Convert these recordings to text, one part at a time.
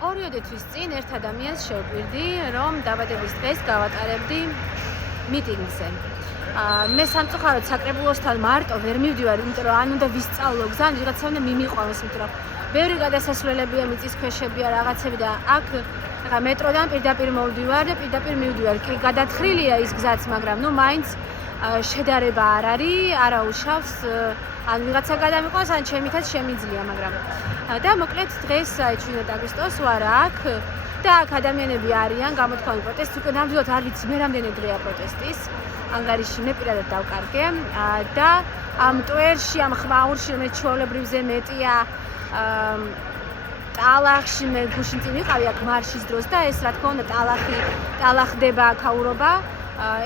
2 თვის წინ ერთ ადამიანს შევკვირდი, რომ დაბადების დღეს გავატარებდი მიტინგზე. მე სამწუხაროდ საკრებულოსთან მარტო ვერ მივდივარ, იმიტომ რომ ან უნდა ვისწავლო გზა, ვიღაცა უნდა მიმიყვანოს, იმიტომ რომ ბევრი გადასასვლელებია, მიწისქვეშებია, რაღაცები და აქ ახლა მეტროდან პირდაპირ მოვდივარ და პირდაპირ მივდივარ. კი, გადათხრილია ის გზაც, მაგრამ მაინც შედარება არ არის, არაუშავს, ან ვიღაცა გადამიყვანს, ან ჩემითაც შემიძლია, მაგრამ და მოკლედ დღეს 7 აგვისტოს ვარ აქ და აქ ადამიანები არიან, გამოთქვამი პროტესტი, უკვე ნამდვილად არ ვიცი მე რამდენი დღეა პროტესტის. ანგარიში მე პირადად დავკარგე და ამ ტვერში, ამ ხმაურში, რომელიც ჩვეულებრივზე მეტია, ტალახში მე გუშინ წინ ვიყავი აქ მარშის დროს და ეს რა თქმა უნდა ტალახდება აქაურობა.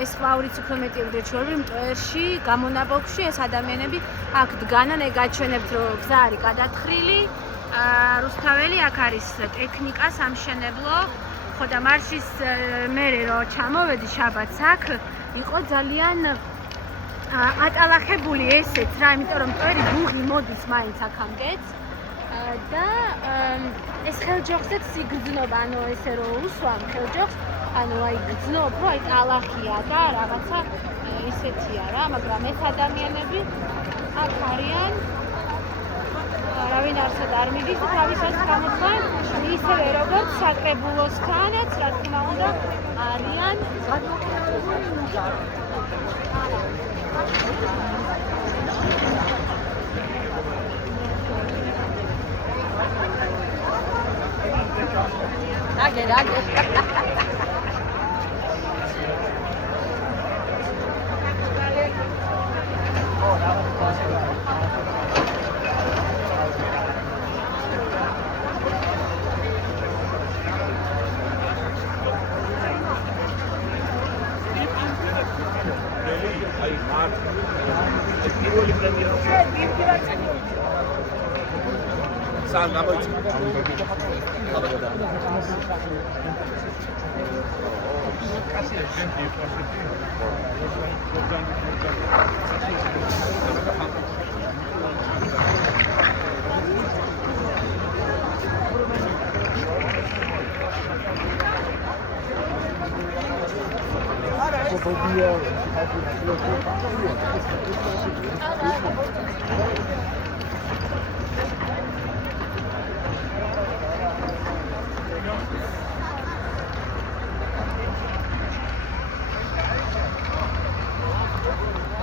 ეს ხმაურიც უფრო მეტი ვიდრე ჩვეულებრივ მტვერში, გამონაბოლქვში ეს ადამიანები აქ დგანან, გაჩვენებთ რომ გზა არის გადათხრილი. რუსთაველი აქ არის ტექნიკა სამშენებლო. ხო და მარშის მერე რო ჩამოვედი შაბათს აქ იყო ძალიან ატალახებული ესეც რა, იმიტომ რომ მტვერი ბუღი მოდის მაინც აქამდეც და ეს ხელჯოხზეც იგრძნობა, ანუ ესე რო უსვამ ხელჯოხს, ანუ აი გრძნობ, რომ აი ტალახია და რაღაცა ისეთია რა, მაგრამ ეს ადამიანები აქ არიან. Ravin arsad ar miდის და თავისას გამოთქვენ ისევე როგორც საკრებულოსთანაც, რა თქმა უნდა, არიან Aged Sam gamoic.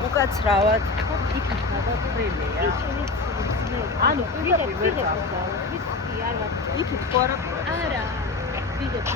Ukacრავად იქით გადათხრილია. ანუ პირდაპირ იქით ხო არა? არა. ვიღებ